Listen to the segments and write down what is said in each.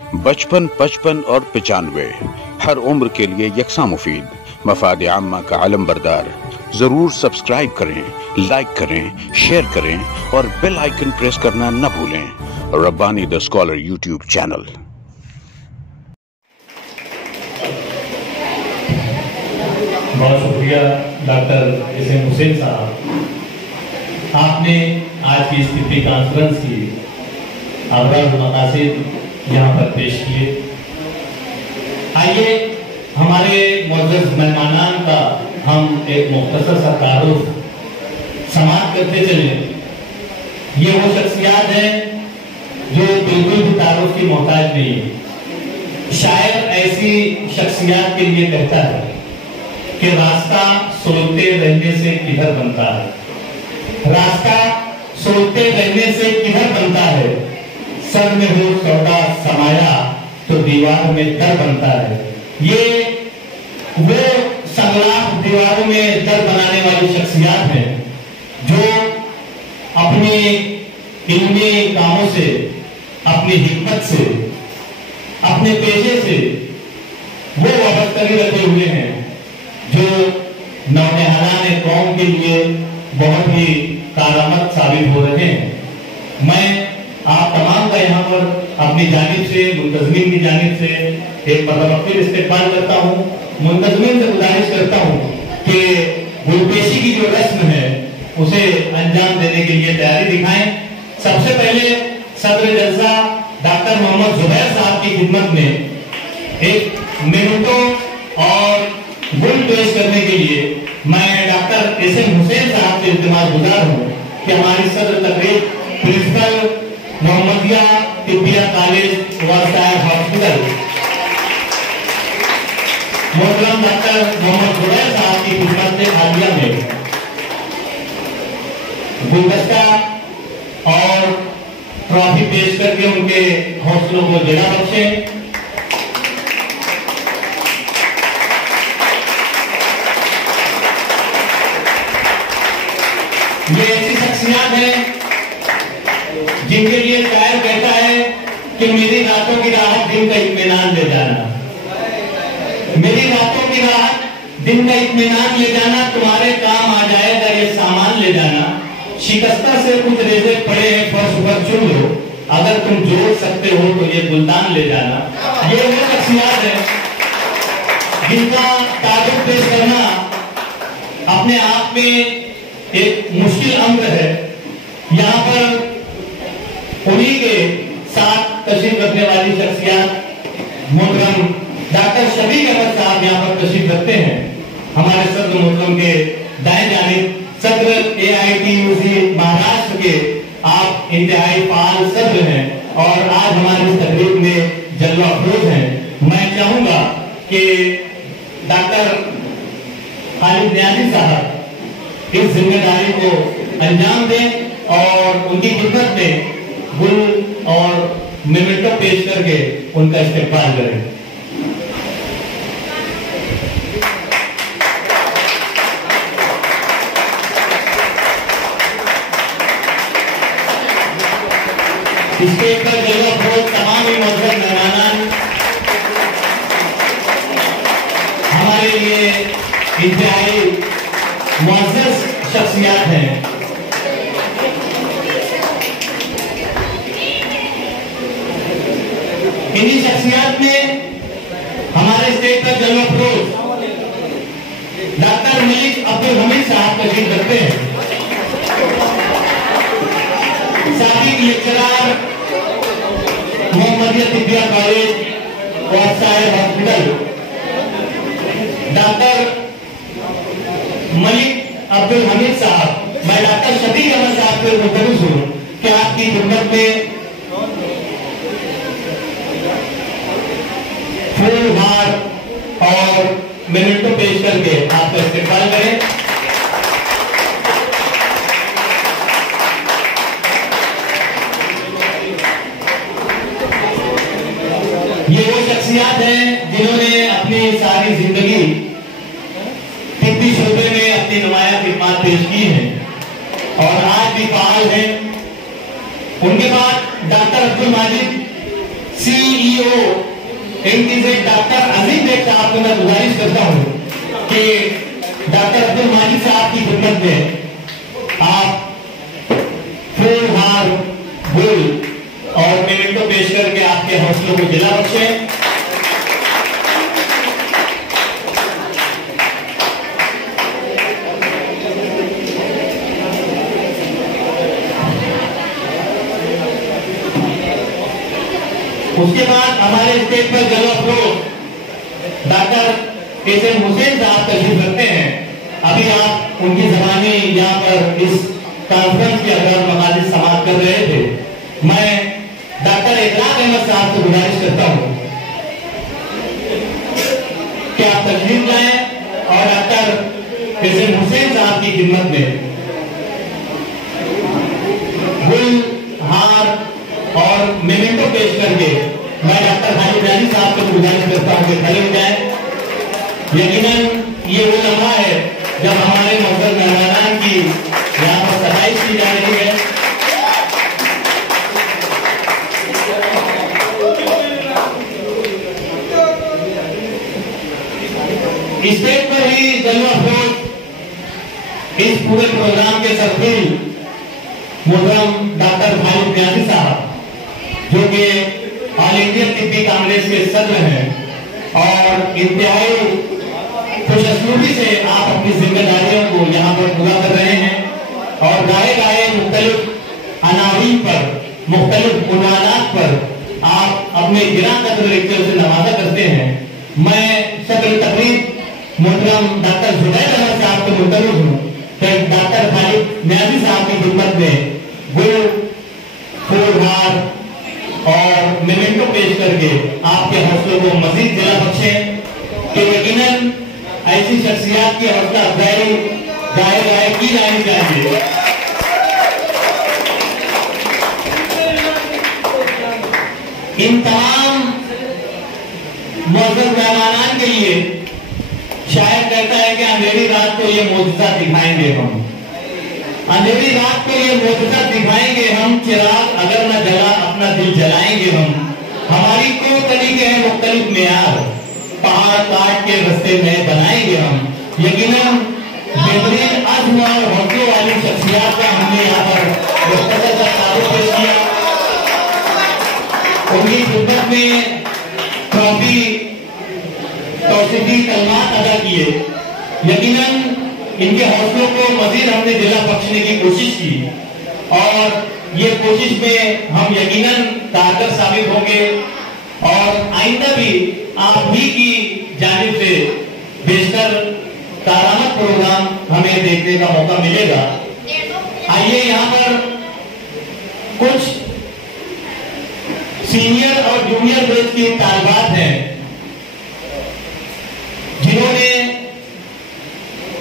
55, 55 और 95 हर उम्र के लिए यकसा मुफीद, मफाद आम्मा का आलम बरदार। जरूर सब्सक्राइब करें, लाइक करें, शेयर करें और बेल आइकन प्रेस करना न भूलें। Rabbani the scholar YouTube channel. बहुत शुक्रिया डॉक्टर एसएम हुसैन साहब, आपने आज की इस तिब्बी कॉन्फ्रेंस की अबरर मकासिद यहाँ पर पेश किए। आइए हमारे मौजूद मेहमानान का हम एक मुख्तसर सा तारुफ समाप्त करते चले। ये वो शख्सियात हैं जो बिल्कुल भी तारुफ की मोहताज नहीं है। शायर ऐसी शख्सियात के लिए कहता है कि रास्ता सोचते रहने से किधर बनता है, रास्ता सोचते रहने से किधर बनता है, सर में हो सौदा समाया तो दीवार में दर बनता है। ये वो संगलाफ दीवारों में दर बनाने वाली शख्सियात हैं जो अपने इल्मी कामों से, अपनी हिम्मत से, अपने पेशे से वो वाबस्तगी रखे हुए हैं जो नौजवानाने कौम के लिए बहुत ही कारामद साबित हो रहे हैं। मैं आप तमाम का यहाँ पर अपनी जानिब से, मुंतजमीन की जानिब से एक मरतबा फिर इस्तेक़बाल करता हूँ। मुंतजमीन से गुजारिश करता हूँ कि गुलपेशी की जो रस्म है उसे अंजाम देने के लिए तैयारी दिखाएं। सबसे पहले सदर जलसा डॉक्टर मोहम्मद जुबैर साहब की खिदमत में एक मिनटों और गुल पेश करने के लिए मैं डॉक्टर एसएम हुसैन साहब से इल्तिमास गुजार हूँ कि हमारी सदर तकरीब प्रिंसिपल मोहम्मदिया तिब्बिया कॉलेज व सायर हॉस्पिटल मोहतरम डॉक्टर मोहम्मद जुबैर साहब की खिदमत से हालिया में गुलदस्ता और ट्रॉफी पेश करके उनके हौसलों को जगा बख्शें। ये ऐसी शख्सियात हैं जिनके लिए शायर कहता है कि मेरी रातों की राहत दिन का इत्मीनान ले जाना, मेरी रातों की राहत दिन का इत्मीनान ले जाना, तुम्हारे काम आ जाएगा ये सामान ले जाना। शिकस्ता से कुछ रेज़े पड़े हैं फर्श पर चुन लो, अगर तुम जोड़ सकते हो तो ये गुलदान ले जाना। ये वो शख्सियात है जिनका तारुफ पेश करना अपने आप में एक मुश्किल अम्र है। यहाँ पर उन्हीं के साथ तशरीफ रखने वाली शख्सियत मोहतरम डॉक्टर शफीक अहमद साहब यहाँ पर तशरीफ रखते हैं। हमारे सदर मोहतरम के दाएं जानिब सदर AITUC महाराष्ट्र के आप इंतहाई फाल सदर हैं और आज हमारी इस तकरीब में जलवा अफरोज हैं। मैं चाहूंगा कि डॉक्टर खालिद नियाज़ी साहब इस जिम्मेदारी को अंजाम दें और उनकी खिदमत में गुल और मिमेंटो पेश करके उनका इस्तेमाल करें। स्टेज पर जलवा फरोज तमाम ही मौजूद मेहमान हमारे लिए इंतहाई मुअज़्ज़ज़ शख्सियात हैं। इन्हीं शख्सियात में हमारे स्टेज पर जलवा फरोज डॉक्टर मलिक अब्दुल हमीद साहब तशरीफ रखते हैं। साबिक लेक्चरर मोहम्मदिया तिब्बिया कॉलेज और सायर हॉस्पिटल डॉक्टर मलिक अब्दुल हमीद साहब। मैं डॉक्टर शफीक अहमद साहब से मुतलबिस हूँ कि आपकी खिदमत में फूल हार और मिनटों पेश करके आपका इस्तेमाल करें। ये वो शख्सियात हैं जिन्होंने अपनी सारी जिंदगी तिब्बी शोबे में अपनी नुमाया खिदमत पेश की है और आज भी फाल हैं। उनके बाद डॉक्टर अब्दुल माजिद CEO इंटीजेड डॉक्टर अजीम बेग साहब को मैं गुजारिश करता हूँ कि डॉक्टर अब्दुल माजिद साहब की खिदमत में आप फूल हार फूल और मेमेंटो पेश करके आपके हौसलों को जिला बख्शें। उसके बाद हमारे स्टेज पर जलो अफरोज डॉक्टर एसएम हुसैन साहब तशरीफ रखते हैं। अभी आप उनकी जबानी यहाँ पर इस कॉन्फ्रेंस के अगर मकासद समाप्त कर रहे थे। मैं डॉक्टर इकरार अहमद साहब से गुजारिश करता हूँ कि आप तशरीफ लाएं और डॉक्टर एसएम हुसैन साहब की खिदमत में फूल हार और मेमेंटो पेश करके मैं डॉक्टर खालिद रानी साहब को गुजारिश करता हूँ कि खड़े हो जाए। यकीनन ये वो लम्हा है जब हमारे मोहतरम मेहमानान की यहाँ पर सफाई की जा रही है। स्टेज पर ही जलवा अफरोज इस पूरे प्रोग्राम के सरफिल मोहतरम डॉक्टर खालिद न्याजी साहब जो कि ऑल इंडिया तिब्बी कांग्रेस के सदर हैं और इंतहाई खुशअस्लूबी से आप अपनी जिम्मेदारियों को यहाँ पर पूरा कर रहे हैं और गाहे गाहे मुख्तलिफ अनावीन पर मुख्तलिफ उन्वानात पर आप अपने गिरा कदर लेक्चर से नवाजा करते हैं। मैं सदर तकरीब मोहतरम डॉक्टर जुबैर अहमद साहब को मुतलब हूँ फिर डॉक्टर खालिद न्याजी साहब की खिदमत में वो फूल हार और मेमेंटो पेश करके आपके हौसलों को मजीद जिला बख्शें कि यकीनन ऐसी शख्सियत की हौसला अफजाई गाए गाए की जानी चाहिए। इन तमाम मौजूद मेहमानान के लिए शायद कहता है कि अंधेरी रात को ये मोजज़ा दिखाएंगे हम, अंधेरी रात को ये मोजज़ा दिखाएंगे हम, चिराग अगर न जला अपना दिल जलाएंगे हम। हमारी को तरीके हैं मुख्तलिफ मेयार, पहाड़ काट के रास्ते में बनाएंगे हम। यकीनन बेहतरीन अज़्म और हौसलों वाली शख्सियत का हमने यहाँ पर मुख्तसर सा तारुफ पेश किया। उनकी खिदमत में ट्रॉफी तौसीफी कलमात अदा किए। यकीनन इनके हौसलों को मजीद हमने दिला बख्शने की कोशिश की और ये कोशिश में हम यकीनन कारगर साबित होंगे और आइंदा भी आप ही की जानिब से बेशतर कारामद प्रोग्राम हमें देखने का मौका मिलेगा। आइए यहाँ पर कुछ सीनियर और जूनियर बैच की तालिबात हैं जिन्होंने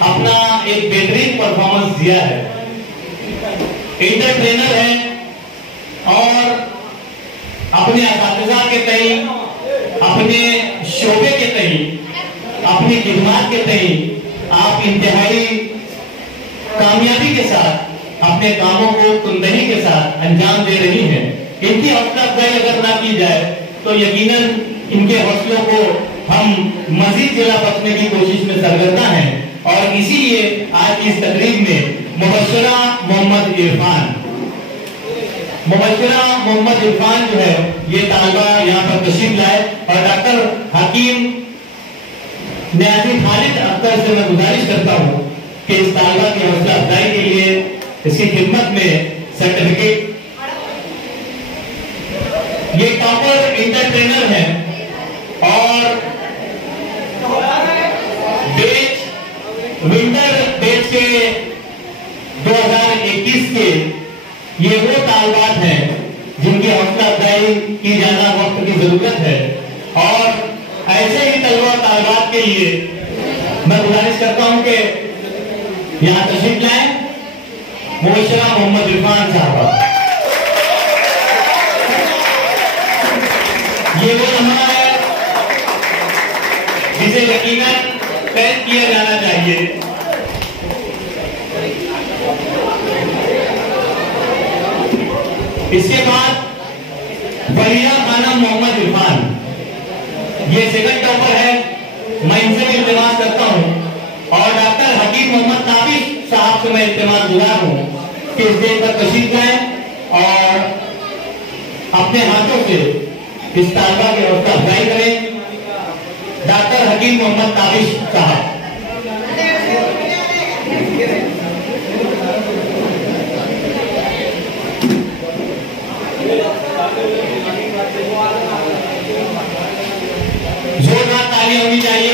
अपना एक बेहतरीन परफॉर्मेंस दिया है। इंटरट्रेनर है और अपने असातिज़ा के तई, अपने शोबे के तई, अपनी खिदमत के तई आप इंतहाई कामयाबी के साथ अपने कामों को कुंदनी के साथ अंजाम दे रही हैं। इनकी हौसला अफजाई अगर ना की जाए तो यकीनन इनके हौसलों को हम मजीद जिला बख्शने की कोशिश में सरगर्दा हैं और इसीलिए आज की इस तकरीब में मुबश्शिरा मोहम्मद इरफान जो है ये तालिबा यहाँ पर तशरीफ लाए और डॉक्टर हकीम न्याजी खालिद अख्तर से मैं गुजारिश करता हूँ कि इस तालिबा की हौसला अफजाई के लिए इसकी खिदमत में सर्टिफिकेट, ये टॉपर इंटरट्रेनर है और विंटर बैच के 2021 के ये वो तालिबात हैं जिनकी हौसला अफजाई की जाना वक्त की जरूरत है और ऐसे ही तलवा तालिबात के लिए मैं गुजारिश करता हूं कि यहाँ तशरीफ लाएं मुबश्शिरा मोहम्मद इरफान साहब। ये वो लम्हा है जिसे यकीनन कैद किया जाना चाहिए। इसके बाद फरिया खानम मोहम्मद इरफान, ये सेकंड टॉपर है, मैं इनसे भी इल्तिमास करता हूँ। और डॉक्टर हकीम मोहम्मद ताबिश साहब से मैं इल्तिमास गुजार हूँ कि स्टेज पर तशरीफ लाएं और अपने हाथों से इस तालबा की हौसला अफजाई करें। डॉक्टर हकीम मोहम्मद ताबिश साहब। जोरदार तालियां होनी चाहिए।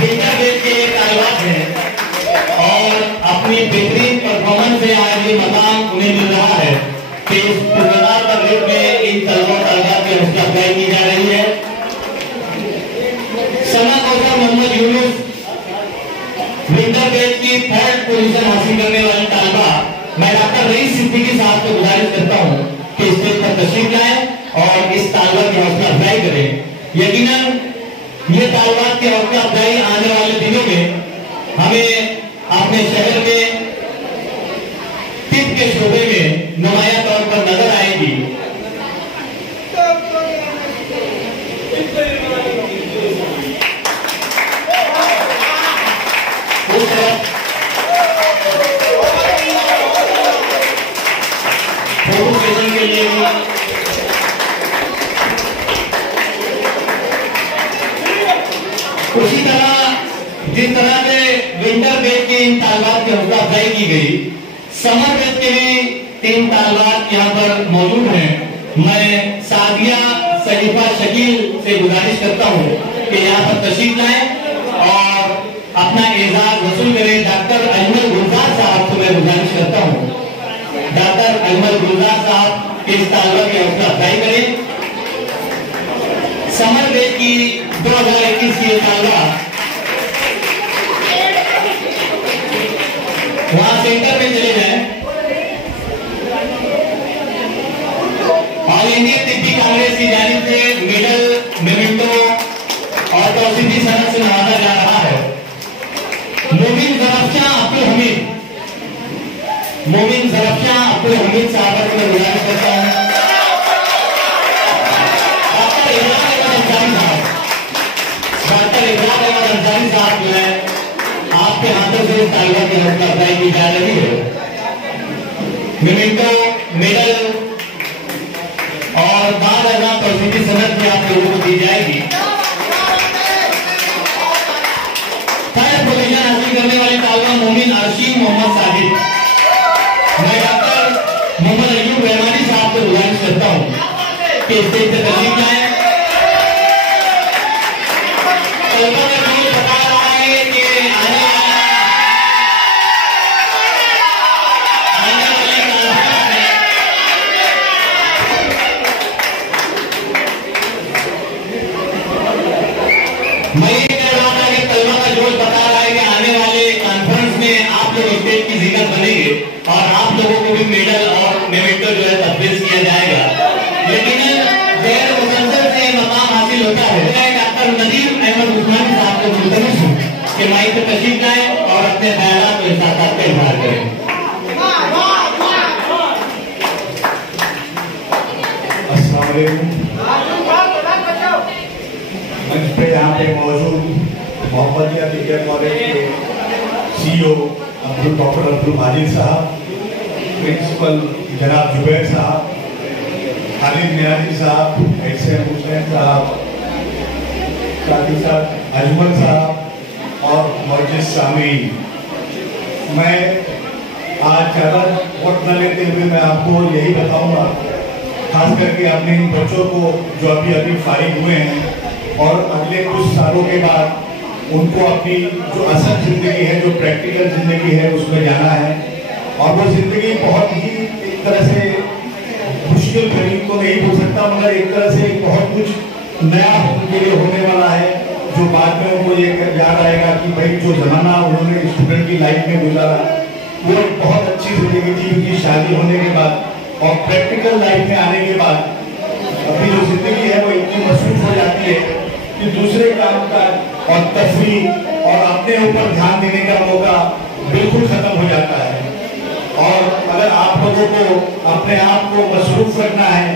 विंटर बेस के तालिबात हैं और अपनी बेहतरीन परफॉर्मेंस से आज ये मकाम उन्हें मिल रहा है कि इस पुरस्कार तकरीब में इन तलबा तलबात की हौसला अफजाई की जा रही है। सना कौशल मोहम्मद यूनुस, विंटर बेस की 3rd पोजीशन हासिल करने वाली तालिबा, मैं डॉक्टर रईस सिद्दीकी साहब को गुजारिश करता हूँ कि स्टेज पर तशरीफ लाएं और इस तालिबा की हौसला अफजाई करें। यकीनन ये तालिबात की हौसला अफजाई आने वाले दिनों में हमें अपने शहर में तिब के शोबे में नुमाया तौर पर नजर आएगी। उस तरफ फोटो सेशन के लिए उसी तरह जिस तरह से विंटर बेस की इन तालिबात की हौसला अफजाई की गई, समर बेस के भी 3 तालिबात यहाँ पर मौजूद हैं। मैं सादिया शरीफा शकील से गुजारिश करता हूँ कि यहाँ पर तशरीफ लाएं और अपना एजाज वसूल करें। डॉक्टर अजमल गुलजार साहब को मैं गुजारिश करता हूँ, डॉक्टर अजमल गुलजार साहब इस तालिबा की हौसला अफजाई करें। समर बेस की 2021 की तालिबा वहां सेंटर में चले जाएं। ऑल इंडिया तिब्बी कांग्रेस की जानिब से मेडल, मेमेंटो और तौसीफी सनद से नवाजा जा रहा है। मोमिन जरफ्शाह अब्दुल हमीद, मोमिन जरफ्शाह अब्दुल हमीद साहब को मैं गुजारिश करता हूँ। डॉक्टर इमरान अंसारी साहब जो है, आपके हाथों से इस तालिबा की हौसला अफजाई की जा रही है। मेमेंटो, मेडल और बाद तौसीफी सनद भी आप लोगों को दी जाएगी। 3rd पोजीशन हासिल करने वाली तालिबा मोमिन आशिम मोहम्मद साजिद, मैं डॉक्टर मोहम्मद अयूब रहमानी साहब को गुजारिश करता हूँ कि स्टेज से तशरीफ लाएं। तालिबा का रोल बता रहा है कि आने मैं ये कह रहा था कि तलबा का जोश बता रहा है कि आने वाले कॉन्फ्रेंस में आप लोग स्टेज की जीनत बनेंगे और आप लोगों को भी मेडल और मेमेंटो जो है तफवीज किया जाएगा। यकीनन गैर मुसलसल से मकाम हासिल होता है। मैं डॉक्टर नदीम अहमद उस्मानी साहब को मुल्तमस हूँ कि माइक पर तशरीफ लाएं और अपने ख्यालात और एहसासात का इजहार करें। अस्सलाम वालेकुम। मंच पे यहाँ पे मौजूद मोहम्मदिया डिग्री कॉलेज के CEO डॉक्टर अब्दुल माजिद साहब, प्रिंसिपल जनाब जुबैर साहब, खालिद नियाजी साहब, एहसन हुसैन साहब, साथ ही साथ अजमल साहब और मौजूद सामीन। मैं आज ज़्यादा वक्त न लेते हुए मैं आपको यही बताऊंगा, खास करके अपने इन बच्चों को जो अभी फारिग हुए हैं और अगले कुछ सालों के बाद उनको अपनी जो असल ज़िंदगी है, जो प्रैक्टिकल ज़िंदगी है, उसमें जाना है। और वो ज़िंदगी बहुत ही एक तरह से मुश्किल भरी तो नहीं हो सकता, मगर एक तरह से बहुत कुछ नया उनके लिए होने वाला है, जो बाद में उनको ये याद आएगा कि भाई जो ज़माना उन्होंने स्टूडेंट की लाइफ में गुजारा वो एक बहुत अच्छी ज़िंदगी थी। उनकी शादी होने के बाद और प्रैक्टिकल लाइफ में आने के बाद अपनी जो ज़िंदगी है वो इतनी मसरूफ हो जाती है कि दूसरे काम का और तफरीह और अपने ऊपर ध्यान देने का मौका बिल्कुल खत्म हो जाता है। और अगर आप लोगों को अपने आप को मसरूफ रखना है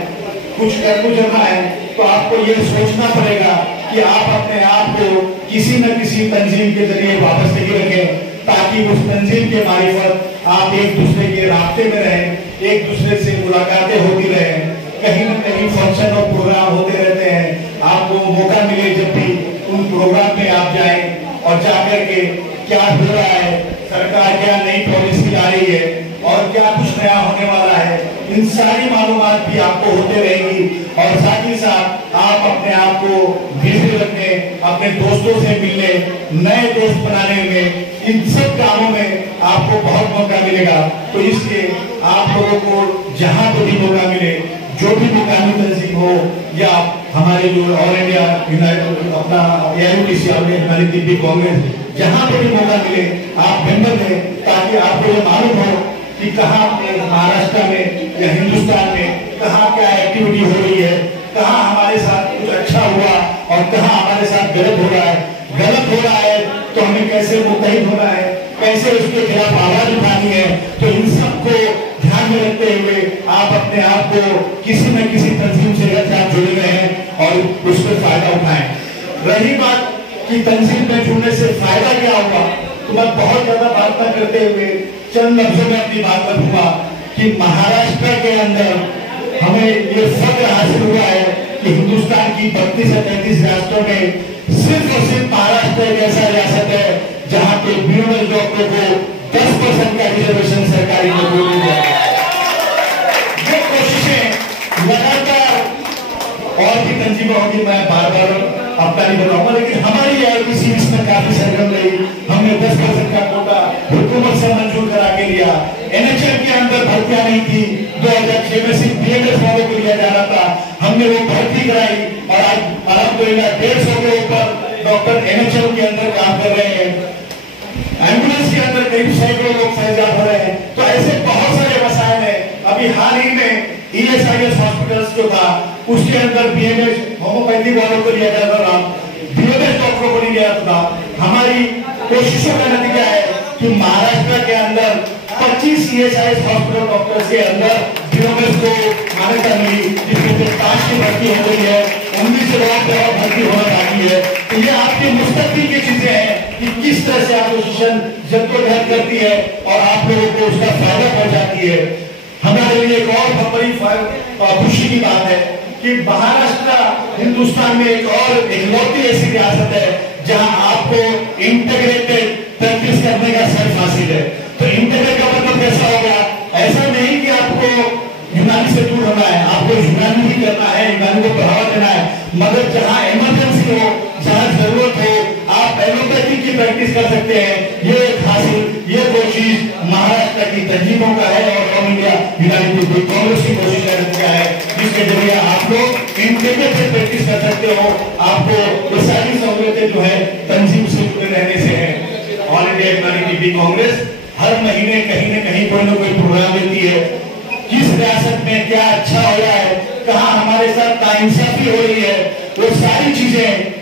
कुछ कर गुजरना है तो आपको ये सोचना पड़ेगा कि आप अपने आप को किसी न किसी तंजीम के जरिए वापस रखें, ताकि उस तंजीम के मारिफत आप एक दूसरे के रास्ते में रहें, एक दूसरे से मुलाकातें होती रहें, कहीं न कहीं फंक्शन और प्रोग्राम होते रहते हैं। आपको मौका मिले जब भी उन प्रोग्राम में आप जाएं और जाकर के क्या हो रहा है, सरकार क्या नई पॉलिसी ला रही है और क्या कुछ नया होने वाला है, इन सारी मालूमात भी आपको होते रहेंगी। और साथ ही साथ आप अपने आप को बिजी रखने, अपने दोस्तों से मिलने, नए दोस्त बनाने में, इन सब कामों में आपको बहुत मौका मिलेगा। तो इसलिए आप लोगों को जहां पर भी मौका मिले, जो भी मुकामी तंजीम हो या हमारे जो ऑल इंडिया यूनाइटेड अपना AIUTC हमारी तिब्बी कांग्रेस, जहां पर भी मौका मिले आप मेंबर लें, ताकि आपको ये मालूम हो कि कहाँ महाराष्ट्र में या हिंदुस्तान में कहाँ क्या एक्टिविटी हो रही है, कहाँ हमारे साथ कुछ अच्छा हुआ और कहाँ हमारे साथ गलत हो रहा है। गलत हो रहा है तो हमें कैसे मुतहिद होना है, कैसे उसके खिलाफ आवाज उठानी है। तो इन सबको ध्यान में रखते हुए आप अपने आप को किसी न किसी तंजीम से जुड़े हुए हैं और उसमें फायदा उठाएं। रही बात कि तंजीम में जुड़ने से फायदा क्या होगा, तो मैं बहुत ज्यादा बात न करते हुए चंद लफ्जों में अपनी बात रखूंगा कि महाराष्ट्र के अंदर हमें ये फख्र हासिल हुआ है कि हिंदुस्तान की 32 से 33 रियासतों में सिर्फ और सिर्फ महाराष्ट्र एक ऐसा रियासत है जहां के BOMS डॉक्टरों को 10% का रिजर्वेशन सरकारी नौकरी मिल जाएगा। ये कोशिशें लगातार और भी तंजीमें होगी, मैं बार बार अपना नहीं बताऊंगा, लेकिन हमारी AIUTC इसमें काफी सरगर्म रही। हमने 10% का कोटा हुकूमत से मंजूर करा के लिया। NHL के अंदर भर्तियां नहीं थी, 2006 में सिर्फ BMS वालों को लिया जा रहा था, हमने वो भर्ती कराई और आज अल्हम्दुलिल्लाह 150 के ऊपर डॉक्टर NHL के अंदर काम कर रहे हैं। एम्बुलेंस के अंदर करीब सैकड़ों लोग फैजाब हो रहे हैं। तो ऐसे बहुत सारे मसाइल हैं। अभी हाल ही में ESIS हॉस्पिटल्स जो था उसके अंदर BMS होम्योपैथी वालों को लिया जाता था, BMS डॉक्टरों को नहीं लिया था। हमारी कोशिशों का नतीजा है कि महाराष्ट्र के अंदर 25 ESIS हॉस्पिटल डॉक्टर्स के अंदर BMS को मान्यता मिली, जिसमें से 5 की भर्ती हो गई है, 19 से और भर्ती होना बाकी है। तो ये आपके मुस्तकबिल की चीजें हैं कि किस तरह से एसोसिएशन जद्दोजहद करती है और आप लोगों को उसका फायदा पहुंचाती है। हमारे लिए एक और बहुत बड़ी खुशी की बात है कि महाराष्ट्र हिंदुस्तान में एक और इकलौती ऐसी रियासत है जहां आपको इंटीग्रेटेड प्रैक्टिस करने का सर्फ हासिल है। तो इंटीग्रेट का मतलब कैसा होगा, ऐसा नहीं कि आपको यूनानी से दूर होना है, आपको यूनानी भी करना है, यूनानी को बढ़ावा देना है, मगर जहां इमरजेंसी हो, जहां जरूरत हो, आप एलोपैथी की प्रैक्टिस कर सकते हैं। ये हासिल, ये कोशिश महाराष्ट्र की तंजीमों का है और ऑल इंडिया यूनाइटेड कांग्रेस की कोशिश का है, जिसके जरिए आप लोग इंटीग्रेटेड से प्रैक्टिस कर सकते हो। आपको ये सारी सहूलियतें जो है तंजीम से जुड़े रहने से है। ऑल इंडिया यूनाइटेड कांग्रेस हर महीने कहीं न कहीं कोई ना कोई प्रोग्राम देती है, किस रियासत में क्या अच्छा हो रहा है, कहाँ हमारे साथ नाइंसाफी हो रही है, वो सारी चीजें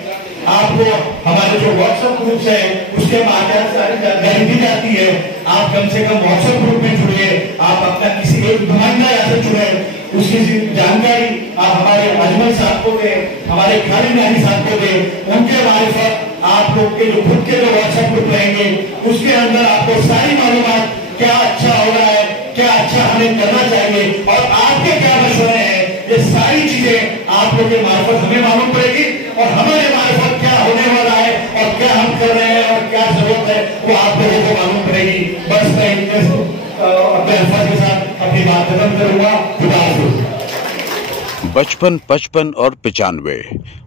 आपको हमारे जो व्हाट्सएप ग्रुप्स है उसके माध्यम से सारी जानकारी दी जाती है। आप कम से कम व्हाट्सएप ग्रुप में जुड़िए, आप अपना किसी एक नुमाइंदा यहाँ से चुने, उसकी जानकारी आप हमारे अजमल साहब को दें, हमारे खालिद नानी साहब को दें, उनके मारिफत आप लोग के जो खुद के जो व्हाट्सएप ग्रुप रहेंगे उसके अंदर आपको सारी मालूमात क्या अच्छा हो रहा है, क्या अच्छा हमें करना चाहिए और आपके क्या मशवरे हैं, ये सारी चीजें आप लोग के मार्फत हमें मालूम पड़ेगी और हमारे मार्फत क्या होने वाला है और क्या हम कर रहे हैं और क्या जरूरत है वो आप लोगों को मालूम पड़ेगी। बस मैं अपने अल्फाज के साथ अपनी बात खत्म करूंगा। खुदा हाफिज़। 55, 55 और 95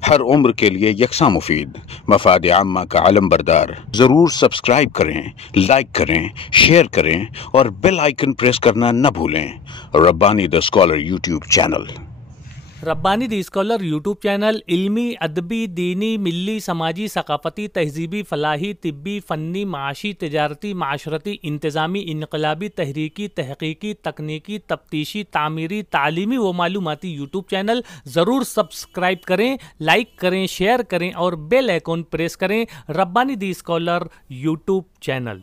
हर उम्र के लिए यकसा मुफीद, मफाद आम्मा का आलम बरदार। जरूर सब्सक्राइब करें, लाइक करें, शेयर करें और बेल आइकन प्रेस करना न भूलें। Rabbani the scholar YouTube channel. Rabbani the scholar YouTube channel इल्मी, अदबी, दीनी, मिली, समाजी, सकाफती, तहजीबी, फलाही, तिब्बी, फ़न्नी, माशी, तिजारती, माशरती, इंतज़ामी, इनकलाबी, तहरीकी, तहकीकी, तकनीकी, तफ्तीशी, तामीरी, तालीमी व मालूमाती यूट्यूब चैनल। ज़रूर सब्सक्राइब करें, लाइक करें, शेयर करें और बेल आइकन प्रेस करें। Rabbani the scholar YouTube channel.